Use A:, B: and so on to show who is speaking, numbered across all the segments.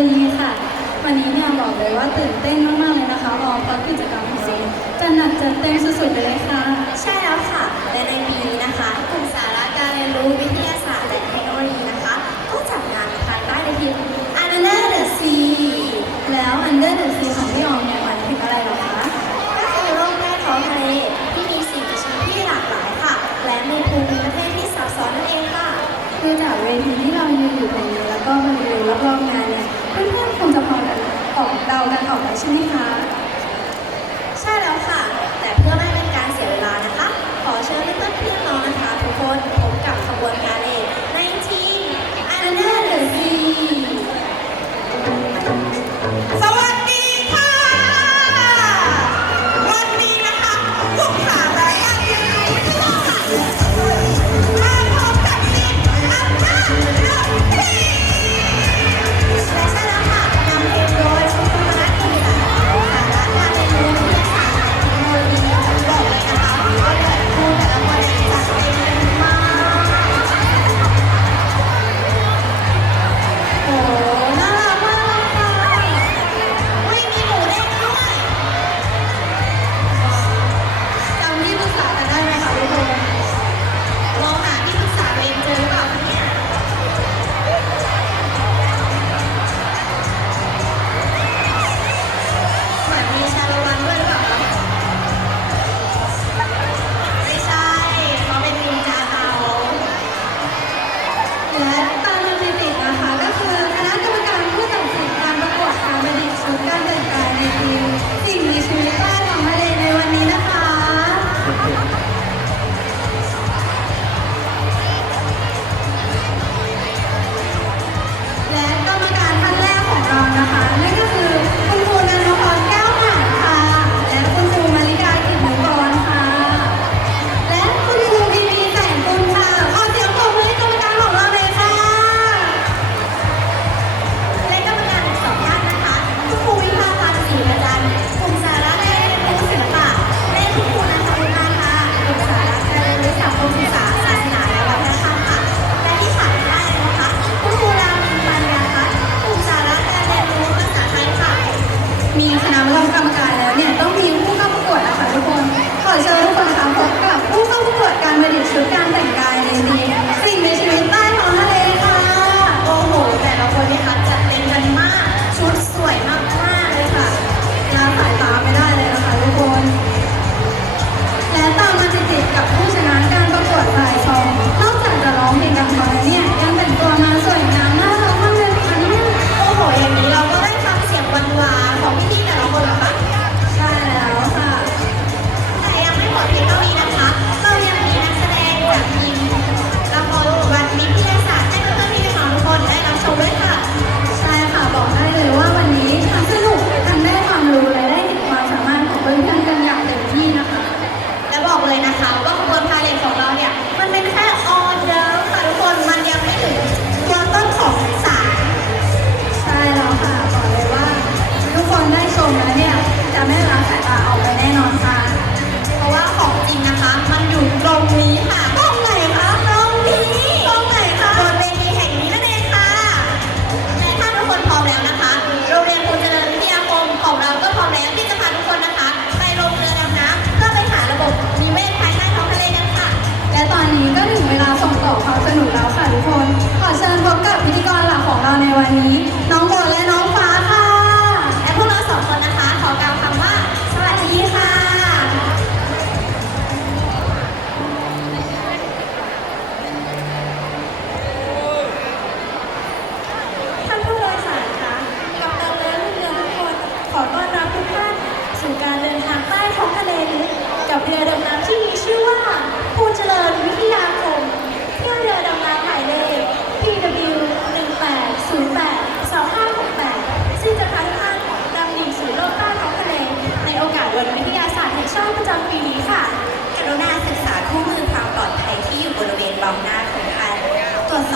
A: วันนี้ค่ะ วันนี้เนี่ยบอกเลยว่าตื่นเต้นมากๆเลยนะคะออเพราะกิจกรรมขอเราจะหนักจะเต็มสุดๆเลยค่ะ
B: ใช่แล้วค่ะและในปีนี้นะคะกลุ่มสาระการเรียนรู้วิทยาศาสตร์และเทคโนโลยีนะคะ ก็จัดงานภายใต้เวทีม Under the Sea
A: แล้ว Under the Sea ของพี่ออมเนี่ยหมายถึงอะไรหรอคะ
B: ก็คือโลกใต้ท้องทะเลที่มีสิ่งมีชีวิตที่หลากหลายค่ะ และมีภูมิประเทศที่ซับซ้อนนั่นเองค่ะ
A: คือจากเวทีที่เรายืนอยู่ตรงนี้แล้วก็บริเวณรอบๆงานเนี่ย เพื่อนๆคงจะพอกันออกเดากันออกแล้วใช่ไหมคะ
B: ใช่แล้วค่ะ แต่เพื่อไม่ให้เป็
A: นกา
B: รเสี
A: ยเวลานะคะ ขอเชิญเพื่
B: อนๆพี่น้องนะคะ ทุกคน
A: พ
B: บกับข
A: บวน
B: พาเล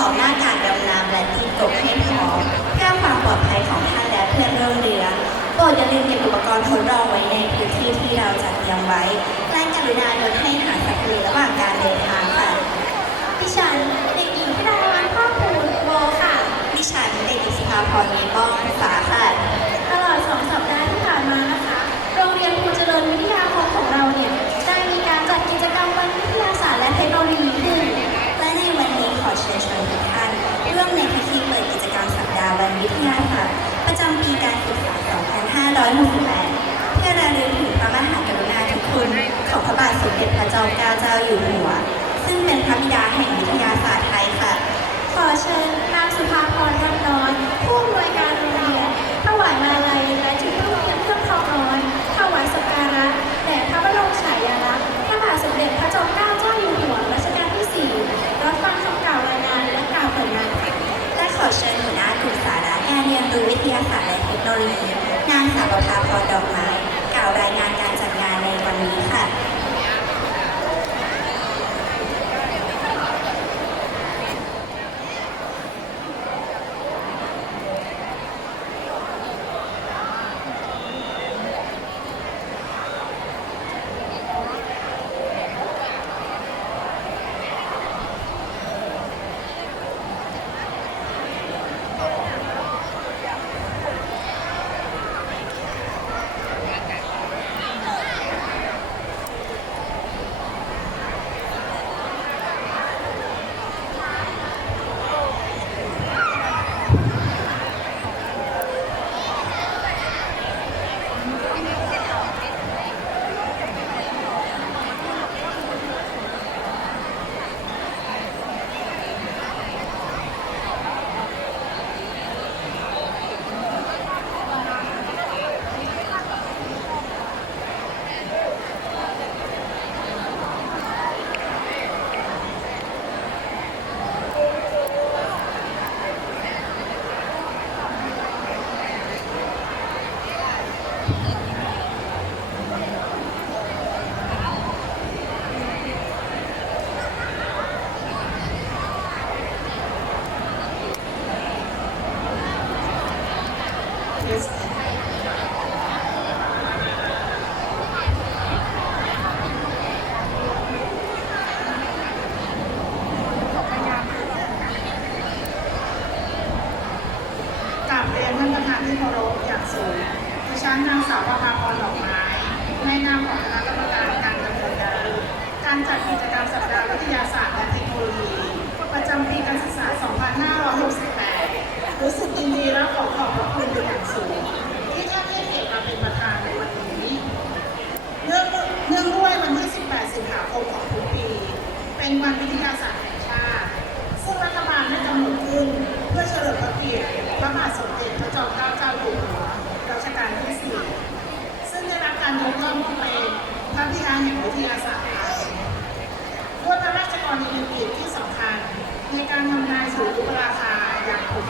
B: อบ
A: หน้า
B: กา
C: รดำน้ำและ
B: ที่กให้พร้อมเพื่อความปลอดภัยของท่านและเพื่อนร่วมเรือโปรดอย่าลืมเก็บอุปกรณ์ทดลองไว้ในพื้นที่ที่เราจัดเตรียมไว้และกรุณาโดยให้ห่างจากเรือระหว่างการเดินทางค่ะ
C: ดิฉันเด็กหญิงพระดานพ่อพูมิโบค่ะ
B: ดิฉันเด็กหญิงสิภาพรมีบ้องภาษาค่ะ
C: ตลอดสองสัปดาห์ที่ผ่านมานะคะ โรงเรียนภูเจริญวิทยาคมของเราเนี่ยได้มีการจัดกิจกรรมวันวิทยาศาสตร์และเทคโนโลยีขึ้น
B: เชื้อเชิญทุกท่านร่วมในพิธีเปิดกิจกรรมสัปดาห์วันวิทยาศาสตร์ประจำปีการศึกษา 2568 เพื่อระลึกถึงพระมหากรุณาธิคุณของพระบาทสมเด็จพระจอมเกล้าเจ้าอยู่หัว ซึ่งเป็นพระบิดาแห่งวิทยาศาสตร์ไทยค่ะ
C: ขอเชิญนางสุภาพรนันนอนผู้อำนวยการโรงเรียนถวายมาลัย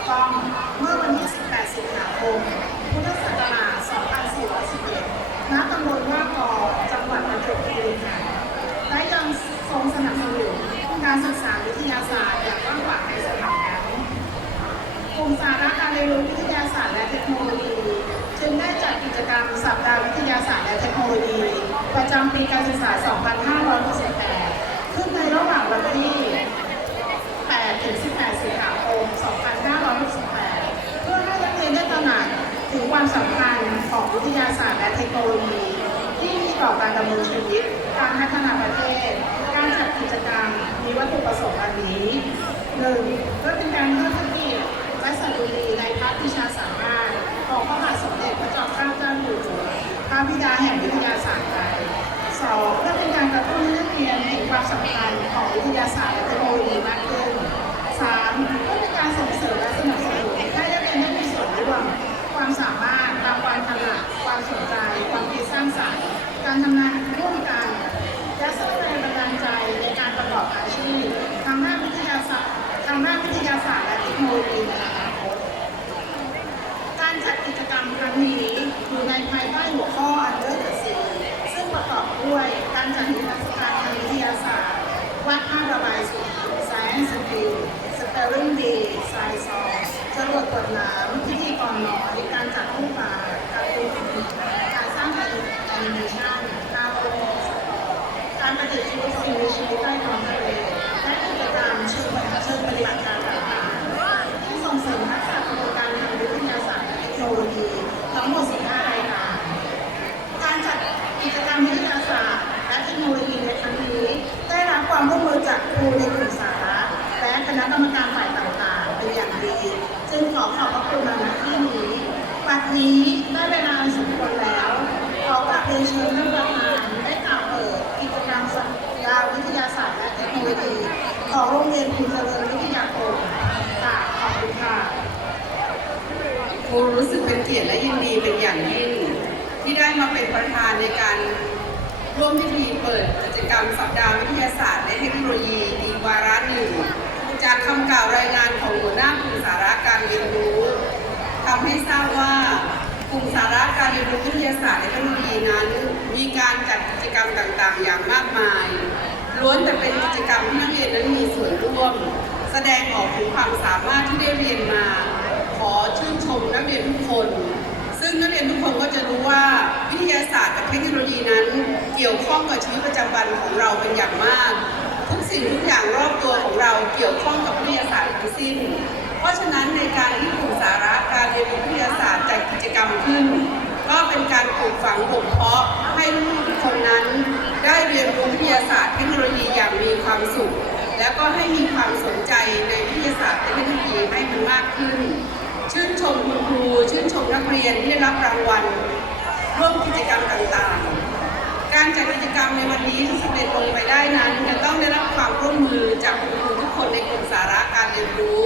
B: ต้อง
D: เมื่อวันที่ 18 สิงหาคม พุทธศักราช 2411ณตำบลว่ากอจังหวัดประจวบคีรีขันธ์ได้ยังทรงสนับสนุนการศึกษาวิทยาศาสตร์อย่างกว้างขวางในสถาบันกลุ่มสาระการเรียนรู้วิทยาศาสตร์และเทคโนโลยี จึงได้จัดกิจกรรมสัป คโนโลยี ที่มีต่อการดำเนินชีวิต การพัฒนาประเทศ การจัดกิจกรรมมีวัตถุประสงค์อันนี้หนึ่งก็เป็นการเพิ่มางด้านวิทยาศาสตร์และเทคโนโลยีในอนาคตการจัดกิจกรรมครั้งนี้อยู่ในภายใต้หัวข้อ Under the Sea ซึ่งประกอบด้วยการจัดนิทรรศการทางวิทยาศาสตร์ วัดภาพระบายสี Science Field Spelling Bay, Science Song จรวดตรวจน้ำพิธีกรน้อย อขอบพระคุณมาณที่นี้วันนี้ได้เวลาสมควรแล้วขอกราบเรียนเชิญท่านประธานได้กล่าวเปิดกิจกรรมสัญญาวิทยาศาสตร์และเทคโนโลยีของโรงเรียนคุณเจริญวิทยาคมค่ะขอบคุณค่ะ
E: ครูรู้สึกเป็นเกียรติและยินดีเป็นอย่างยิ่งที่ได้มาเป็นประธานในการร่วมพิธีเปิด ล้วนแต่เป็นกิจกรรมที่นักเรียนนั้นมีส่วนร่วม แสดงออกถึงความสามารถที่ได้เรียนมา ขอชื่นชมนักเรียนทุกคน ซึ่งนักเรียนทุกคนก็จะรู้ว่าวิทยาศาสตร์กับเทคโนโลยีนั้น เกี่ยวข้องกับชีวิตประจำวันของเราเป็นอย่างมาก ทุกสิ่งทุกอย่างรอบตัวของเราเกี่ยวข้องกับวิทยาศาสตร์ทั้งสิ้น เพราะฉะนั้นในการที่กลุ่มสาระการเรียนรู้วิทยาศาสตร์จัดกิจกรรมขึ้น ก็เป็นการปลูกฝังบ่มเพาะให้ลูกทุกคนนั้น ได้เรียนรู้วิทยาศาสตร์เทคโนโลยีอย่างมีความสุข แล้วก็ให้มีความสนใจในวิทยาศาสตร์และเทคโนโลยีให้มันมากขึ้น ชื่นชมคุณครู ชื่นชมนักเรียนที่ได้รับรางวัลร่วมกิจกรรมต่างๆ การจัดกิจกรรมในวันนี้ที่สำเร็จลงไปได้นั้นจะต้องได้รับความร่วมมือจากคุณครูทุกคนในกลุ่มสาระการเรียนรู้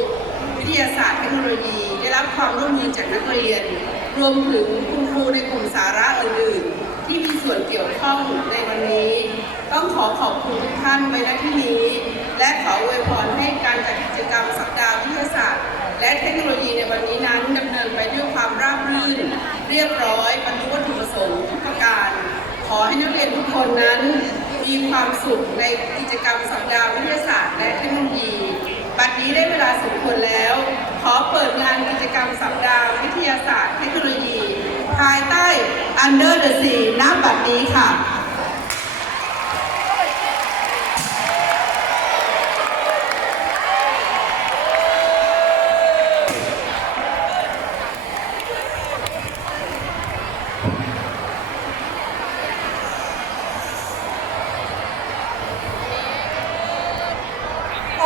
E: วิทยาศาสตร์เทคโนโลยี ได้รับความร่วมมือจากนักเรียน รวมถึงคุณครูในกลุ่มสาระอื่นๆที่มีส่วนเกี่ยวข้องในวันนี้ ต้องขอขอบคุณทุกท่านไว้ณที่นี้ และขออวยพรให้การจัดกิจกรรมสัปดาห์วิทยาศาสตร์ และเทคโนโลยีในวันนี้นั้นดำเนินไปด้วยความราบรื่น เรียบร้อยบรรลุวัตถุประสงค์ทุกประการ ขอให้นักเรียนทุกคนนั้น มีความสุขในกิจกรรมสัปดาห์วิทยาศาสตร์ และเทคโนโลยีบัดนี้ได้เวลาสมควรแล้ว ขอเปิดงานกิจกรรมสัปดาห์วิทยาศาสตร์ เทคโนโลยี ภายใต้ Under the Sea ณบัดนี้ค่ะ